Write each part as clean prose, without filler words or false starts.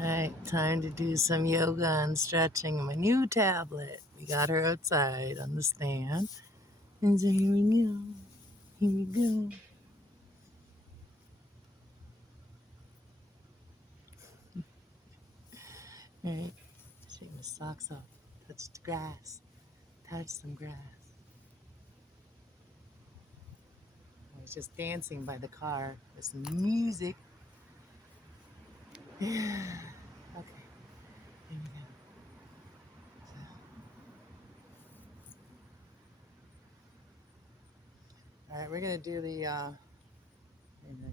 Alright, time to do some yoga and stretching on my new tablet. We got her outside on the stand. And so here we go. Here we go. Alright, shake my socks off. Touch the grass. Touch some grass. I was just dancing by the car with some music. Okay, here we go. Alright, we're going to do the,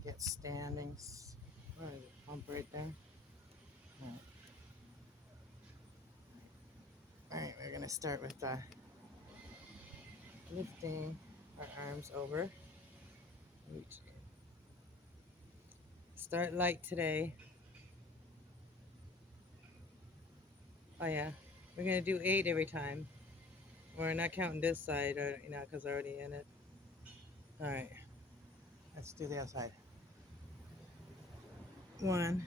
get standings. Where is it? Pump right there. Alright, we're going to start with lifting our arms over. Start light today. Oh yeah, we're gonna do 8 every time. We're not counting this side, or because we're already in it. All right, let's do the other side. 1,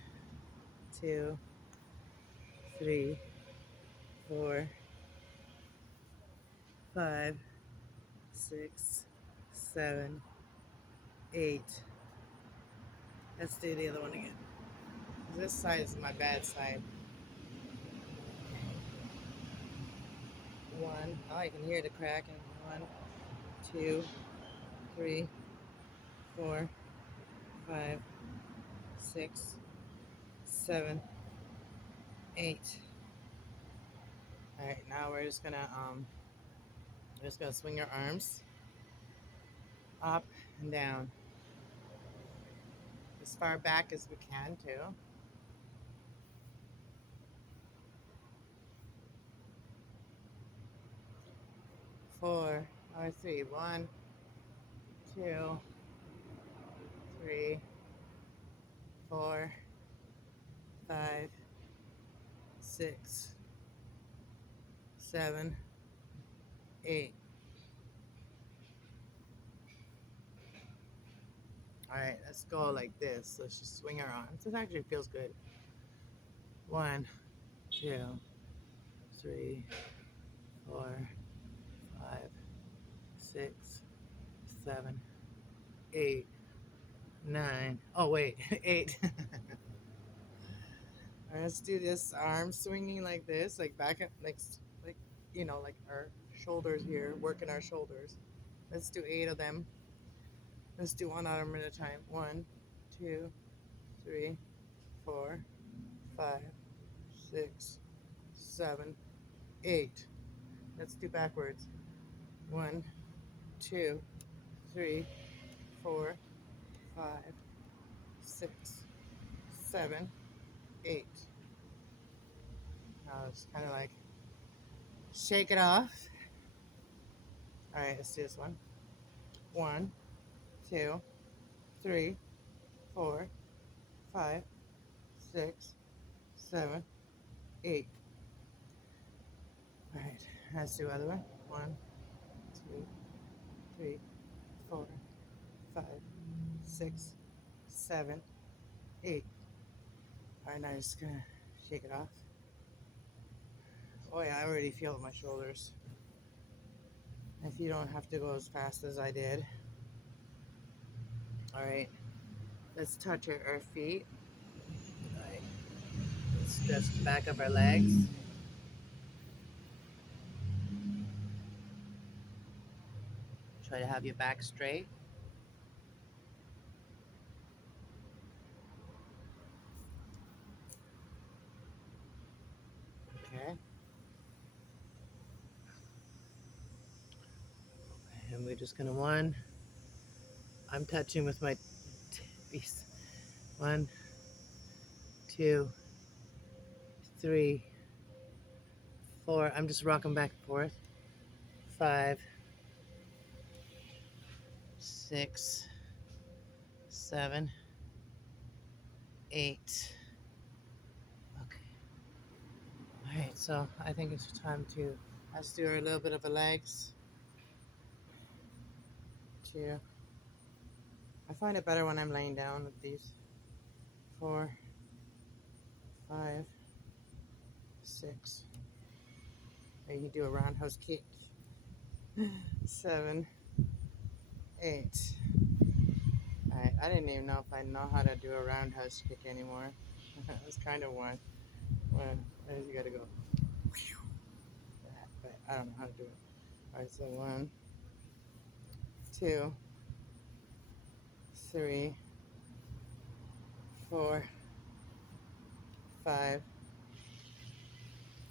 2, 3, 4, 5, 6, 7, 8. Let's do the other one again. This side is my bad side. 1. Oh, I can hear the cracking. 1, 2, 3, 4, 5, 6, 7, 8. All right, now we're just gonna swing our arms up and down as far back as we can too. 4, or 3. 1, 2, 3, 4, 5, 6, 7, 8. All right, let's go like this. Let's just swing our arms. This actually feels good. 1, 2, 3, 4, 5, 6, 7, 8, 9. Oh wait, 8. All right, let's do this arm swinging like this, like back at like like our shoulders here, working our shoulders. Let's do 8 of them. Let's do one arm at a time. 1, 2, 3, 4, 5, 6, 7, 8. Let's do backwards. 1, 2, 3, 4, 5, 6, 7, 8. Now it's kind of like shake it off. All right, let's do this one. 1, 2, 3, 4, 5, 6, 7, 8. All right, let's do the other one. 1, 2, 3, 4, 5, 6, 7, 8. All right, now I'm just gonna shake it off. Oh yeah, I already feel it in my shoulders. If you don't have to go as fast as I did. All right, let's touch our feet. All right, let's stretch the back of our legs. Try to have your back straight. Okay. And we're just gonna I'm touching with my piece. 1, 2, 3, 4. I'm just rocking back and forth. 5, 6, 7, 8. Okay. All right, so I think it's time to let's do a little bit of the legs. 2. I find it better when I'm laying down with these. 4, 5, 6. And you do a roundhouse kick. 7, 8. Alright, I didn't even know if I know how to do a roundhouse kick anymore. It was kind of one. Where you gotta go? But I don't know how to do it. Alright, so 1, 2, 3, 4, 5,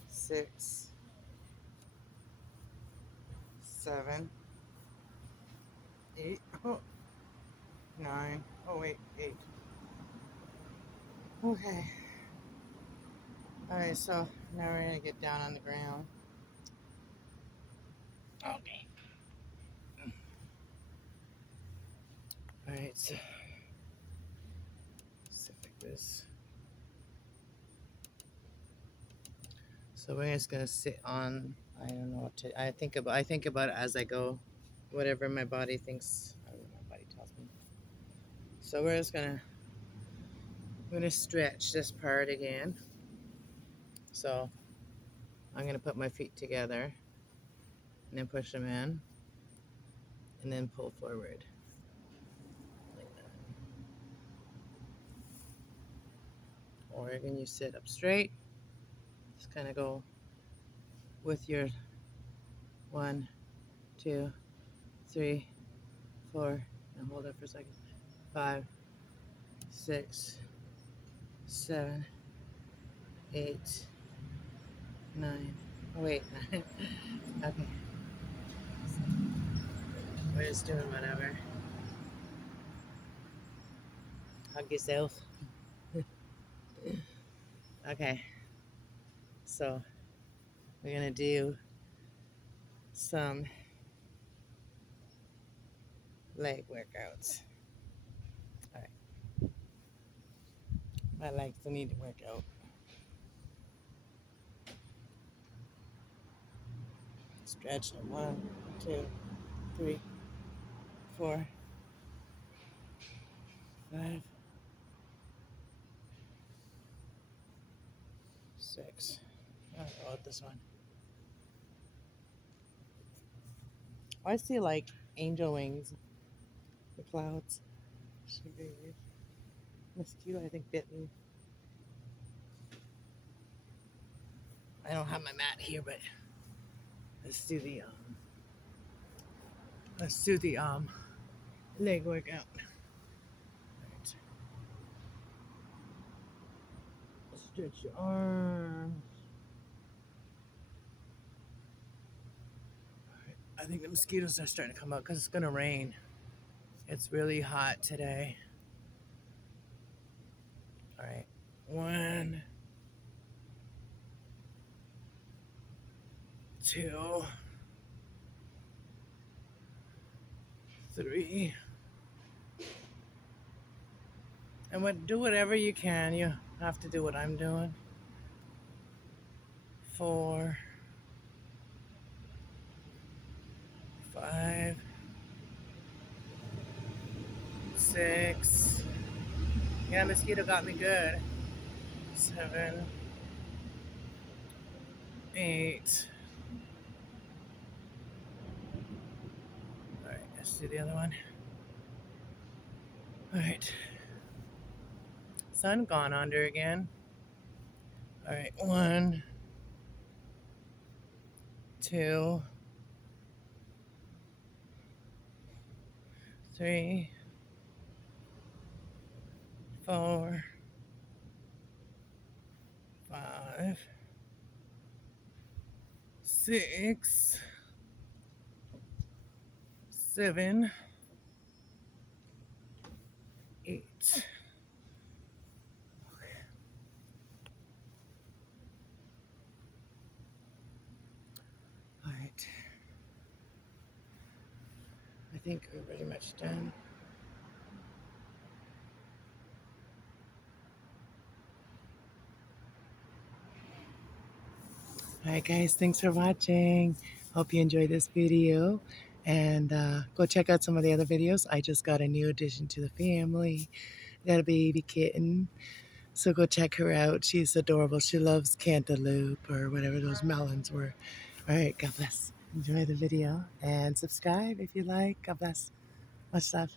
6, 7, 8, 9. Oh wait, 8. Okay. Alright, so now we're gonna get down on the ground. Okay. Alright, so like this. So we're just gonna sit on. I don't know what to. I think about it as I go, whatever my body thinks. I don't know what my body tells me. So we're just gonna. I'm gonna stretch this part again. So I'm gonna put my feet together, and then push them in, and then pull forward. Like that. Or even you sit up straight. Just kind of go with your 1, 2, 3, 4, and hold it for a second. 5, 6, 7, 8, 9. Oh wait, 9. Okay. So we're just doing whatever. Hug yourself. Okay. So we're gonna do some leg workouts. All right. My legs need to work out. Stretch them. 1, 2, 3, 4, 5, 6. I'll go with this one. I see like angel wings, the clouds. Should be mosquito, I think, bit me. I don't have my mat here, but let's do the leg workout. Right. Stretch your arms. Right. I think the mosquitoes are starting to come out because it's gonna rain. It's really hot today. All right, 1, 2, 3, and do whatever you can. You have to do what I'm doing. 4, 5, 6. Yeah, mosquito got me good. 7, 8. All right, let's do the other one. All right. Sun gone under again. All right, 1, 2, 3, 4, 5, 6, 7, 8. All right. I think we're pretty much done. Alright guys, thanks for watching. Hope you enjoyed this video. And go check out some of the other videos. I just got a new addition to the family. Got a baby kitten. So go check her out. She's adorable. She loves cantaloupe or whatever those melons were. All right, God bless. Enjoy the video and subscribe if you like. God bless. Much love.